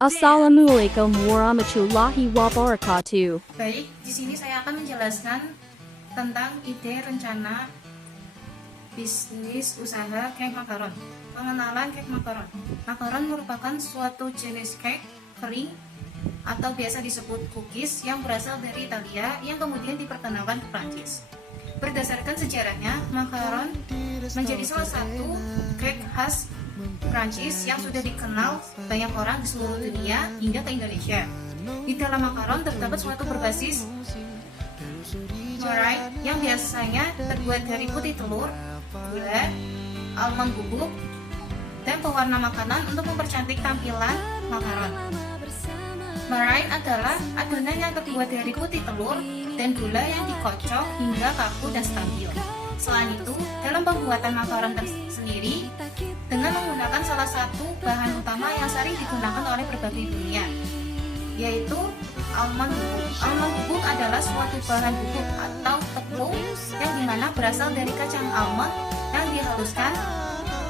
Assalamualaikum warahmatullahi wabarakatuh. Baik, di sini saya akan menjelaskan tentang ide rencana bisnis usaha cake makaron. Pengenalan cake makaron. Makaron merupakan suatu jenis cake kering atau biasa disebut cookies yang berasal dari Italia yang kemudian diperkenalkan ke Prancis. Berdasarkan sejarahnya, makaron menjadi salah satu cake khas Prancis yang sudah dikenal banyak orang di seluruh dunia hingga ke Indonesia. Di dalam makaron terdapat suatu berbasis meringue yang biasanya terbuat dari putih telur, gula, almond bubuk, dan pewarna makanan untuk mempercantik tampilan makaron. Meringue adalah adonan yang terbuat dari putih telur dan gula yang dikocok hingga kaku dan stabil. Selain itu, dalam pembuatan makaron sendiri, dengan menggunakan salah satu bahan utama yang sering digunakan oleh berbagai dunia, yaitu almond bubuk. Almond bubuk adalah suatu bahan bubuk atau tepung yang dimana berasal dari kacang almond yang dihaluskan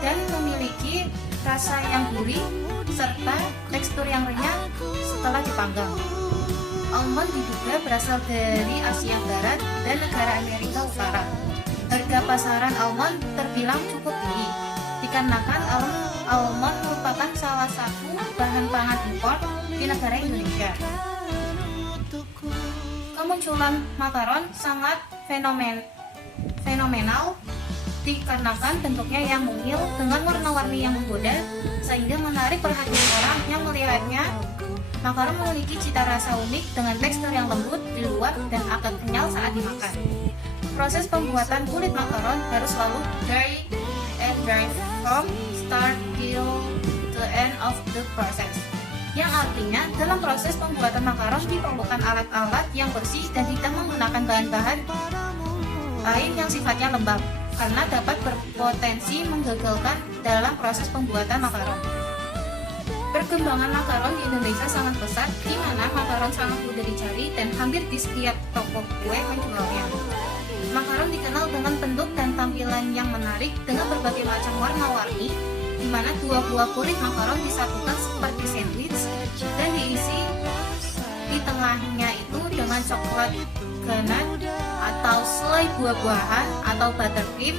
dan memiliki rasa yang gurih serta tekstur yang renyah setelah dipanggang. Almond diduga berasal dari Asia Barat dan negara Amerika Utara. Harga pasaran almond terbilang cukup tinggi, dikarenakan almond merupakan salah satu bahan pangan impor di negara Indonesia. Kemunculan makaron sangat fenomenal dikarenakan bentuknya yang mungil dengan warna-warni yang menggoda sehingga menarik perhatian orang yang melihatnya. Makaron memiliki cita rasa unik dengan tekstur yang lembut di luar dan agak kenyal saat dimakan. Proses pembuatan kulit makaron harus selalu dry from start till the end of the process. Yang artinya dalam proses pembuatan makaron diperlukan alat-alat yang bersih dan tidak menggunakan bahan-bahan lain yang sifatnya lembab karena dapat berpotensi menggagalkan dalam proses pembuatan makaron. Perkembangan makaron di Indonesia sangat pesat, di mana makaron sangat mudah dicari dan hampir di setiap toko kue menjualnya. Makaron dikenal dengan bentuk dan tampilan yang menarik dengan berbagai macam warna-warni, di mana dua buah kulit makaron disatukan seperti sandwich dan diisi di tengahnya itu dengan coklat ganache atau selai buah-buahan atau buttercream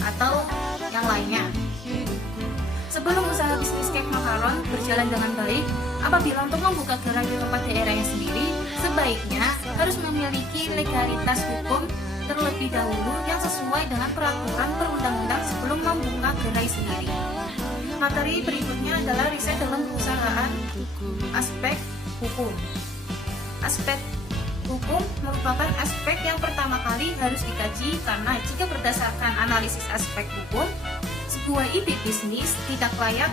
atau yang lainnya. Sebelum usaha bisnis cake makaron berjalan dengan baik, apabila untuk membuka gerai di tempat daerahnya sendiri, sebaiknya harus memiliki legalitas hukum terlebih dahulu yang sesuai dengan peraturan perundang-undang sebelum membuka gerai sendiri. Materi berikutnya adalah riset dalam perusahaan aspek hukum. Aspek hukum merupakan aspek yang pertama kali harus dikaji karena jika berdasarkan analisis aspek hukum, sebuah ide bisnis tidak layak,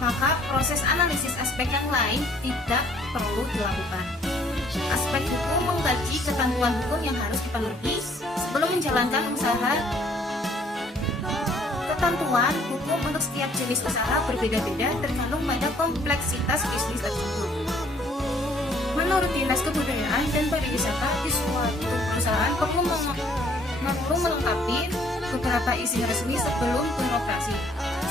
maka proses analisis aspek yang lain tidak perlu dilakukan. Aspek hukum mengkaji ketentuan hukum yang harus dipenuhi sebelum menjalankan usaha. Ketentuan hukum untuk setiap jenis usaha berbeda-beda tergantung pada kompleksitas bisnis tersebut. Menurut Dinas Kebudayaan dan Pariwisata, di suatu perusahaan perlu melengkapi beberapa izin resmi sebelum beroperasi.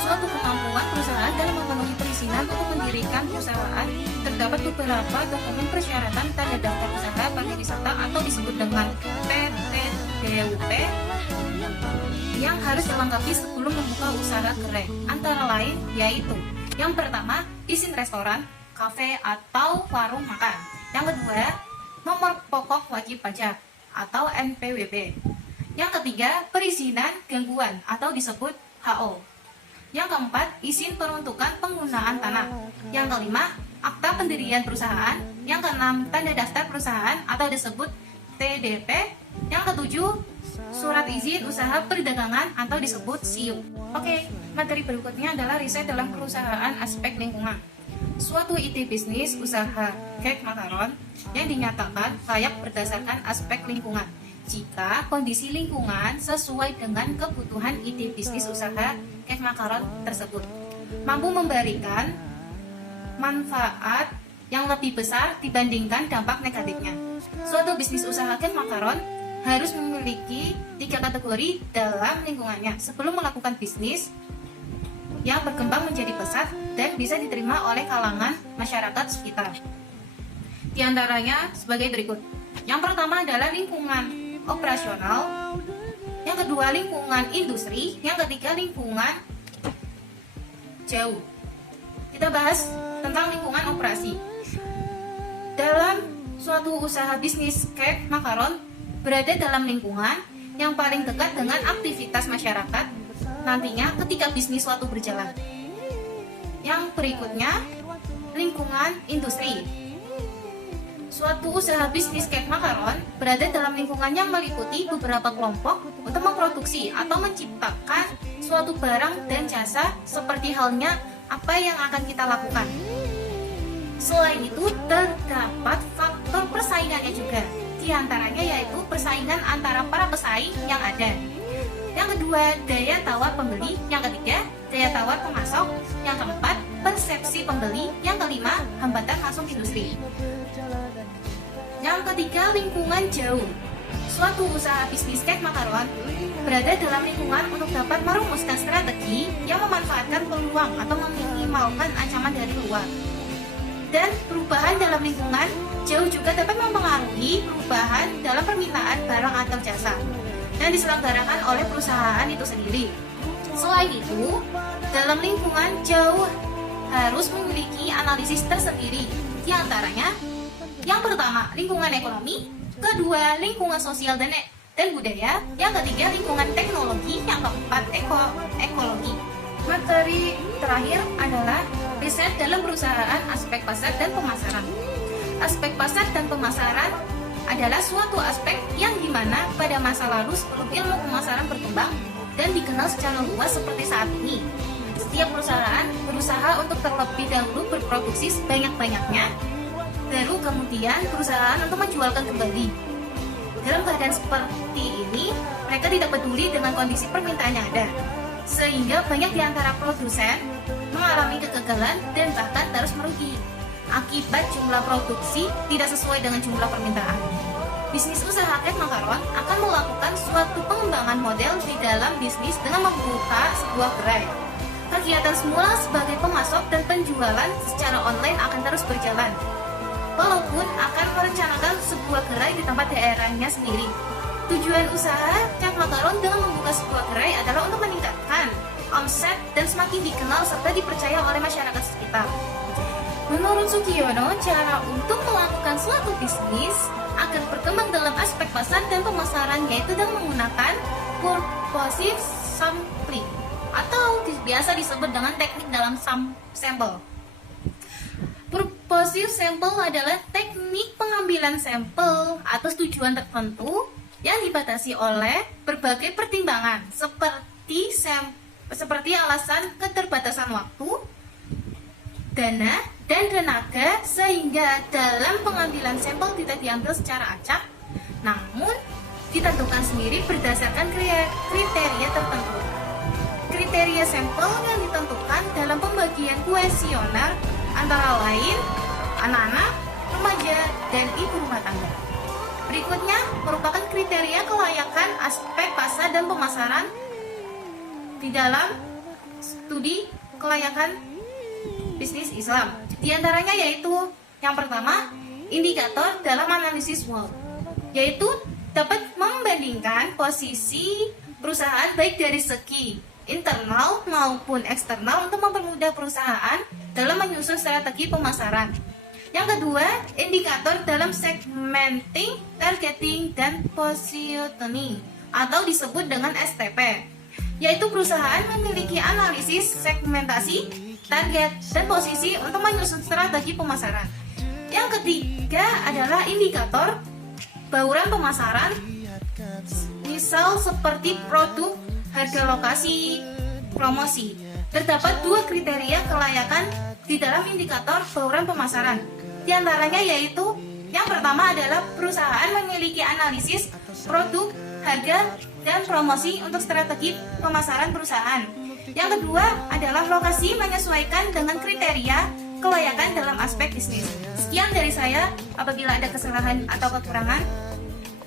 Suatu kemampuan perusahaan dalam memenuhi perizinan untuk mendirikan perusahaan terdapat beberapa dokumen persyaratan tanda daftar usaha pariwisata atau disebut dengan PTDUP yang harus dilengkapi sebelum membuka usaha gerai. Antara lain yaitu yang pertama, izin restoran, kafe atau warung makan. Yang kedua, nomor pokok wajib pajak atau NPWP. Yang ketiga, perizinan gangguan atau disebut HO. Yang keempat, izin peruntukan penggunaan tanah. Yang kelima, akta pendirian perusahaan. Yang keenam, tanda daftar perusahaan atau disebut TDP. Yang ketujuh, surat izin usaha perdagangan atau disebut SIU. Oke, materi berikutnya adalah riset dalam perusahaan aspek lingkungan. Suatu ide bisnis usaha cake makaron yang dinyatakan layak berdasarkan aspek lingkungan jika kondisi lingkungan sesuai dengan kebutuhan ide bisnis usaha cake makaron tersebut, mampu memberikan manfaat yang lebih besar dibandingkan dampak negatifnya. Suatu bisnis usaha cake makaron harus memiliki 3 kategori dalam lingkungannya. Sebelum melakukan bisnis, yang berkembang menjadi pesat dan bisa diterima oleh kalangan masyarakat sekitar. Di antaranya sebagai berikut. Yang pertama adalah lingkungan operasional, yang kedua lingkungan industri, yang ketiga lingkungan jauh. Kita bahas tentang lingkungan operasi. Dalam suatu usaha bisnis cake makaron berada dalam lingkungan yang paling dekat dengan aktivitas masyarakat nantinya ketika bisnis suatu berjalan. Yang berikutnya, lingkungan industri. Suatu usaha bisnis cake makaron berada dalam lingkungan yang meliputi beberapa kelompok untuk memproduksi atau menciptakan suatu barang dan jasa seperti halnya apa yang akan kita lakukan. Selain itu, terdapat faktor persaingannya juga. Di antaranya yaitu persaingan antara para pesaing yang ada. Yang kedua, daya tawar pembeli. Yang ketiga, daya tawar pemasok. Yang keempat, persepsi pembeli. Yang kelima, hambatan masuk industri. Yang ketiga, lingkungan jauh. Suatu usaha bisnis cake makaron berada dalam lingkungan untuk dapat merumuskan strategi yang memanfaatkan peluang atau meminimalkan ancaman dari luar. Dan perubahan dalam lingkungan jauh juga dapat mempengaruhi perubahan dalam permintaan barang atau jasa yang diselenggarakan oleh perusahaan itu sendiri. Selain itu, dalam lingkungan jauh harus memiliki analisis tersendiri. Di antaranya, yang pertama, lingkungan ekonomi, kedua, lingkungan sosial dan budaya, yang ketiga, lingkungan teknologi, yang keempat, ekologi. Materi terakhir adalah riset dalam perusahaan aspek pasar dan pemasaran. Aspek pasar dan pemasaran adalah suatu aspek yang dimana pada masa lalu sebelum ilmu pemasaran berkembang dan dikenal secara luas seperti saat ini. Setiap perusahaan berusaha untuk terlebih dahulu berproduksi sebanyak-banyaknya, baru kemudian perusahaan untuk menjualkan kembali. Dalam keadaan seperti ini, mereka tidak peduli dengan kondisi permintaan yang ada, sehingga banyak di antara produsen mengalami kegagalan dan bahkan terus merugi akibat jumlah produksi tidak sesuai dengan jumlah permintaan. Bisnis usaha cake makaron akan melakukan suatu pengembangan model di dalam bisnis dengan membuka sebuah gerai. Kegiatan semula sebagai pemasok dan penjualan secara online akan terus berjalan, walaupun akan merencanakan sebuah gerai di tempat daerahnya sendiri. Tujuan usaha cake makaron dengan membuka sebuah gerai adalah untuk meningkatkan omset dan semakin dikenal serta dipercaya oleh masyarakat sekitar. Menurut Sugiono, cara untuk melakukan suatu bisnis agar berkembang dalam aspek pasar dan pemasaran yaitu dengan menggunakan purposive sampling atau biasa disebut dengan teknik dalam sampel. Purposive sample adalah teknik pengambilan sampel atas tujuan tertentu yang dibatasi oleh berbagai pertimbangan seperti alasan keterbatasan waktu, dana, dan tenaga, sehingga dalam pengambilan sampel tidak diambil secara acak, namun ditentukan sendiri berdasarkan kriteria tertentu. Kriteria sampel yang ditentukan dalam pembagian kuesioner antara lain anak-anak, remaja, dan ibu rumah tangga. Berikutnya merupakan kriteria kelayakan aspek pasar dan pemasaran di dalam studi kelayakan bisnis Islam. Di antaranya yaitu yang pertama, indikator dalam analisis SWOT, yaitu dapat membandingkan posisi perusahaan baik dari segi internal maupun eksternal untuk mempermudah perusahaan dalam menyusun strategi pemasaran. Yang kedua, indikator dalam segmenting, targeting, dan positioning atau disebut dengan STP, yaitu perusahaan memiliki analisis segmentasi, target, dan posisi untuk menyusun strategi pemasaran. Yang ketiga adalah indikator bauran pemasaran, misal seperti produk, harga lokasi, promosi. Terdapat dua kriteria kelayakan di dalam indikator bauran pemasaran. Di antaranya yaitu yang pertama adalah perusahaan memiliki analisis produk, harga, dan promosi untuk strategi pemasaran perusahaan. Yang kedua adalah lokasi menyesuaikan dengan kriteria kelayakan dalam aspek bisnis. Sekian dari saya. Apabila ada kesalahan atau kekurangan,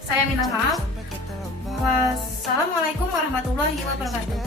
saya minta maaf. Wassalamualaikum warahmatullahi wabarakatuh.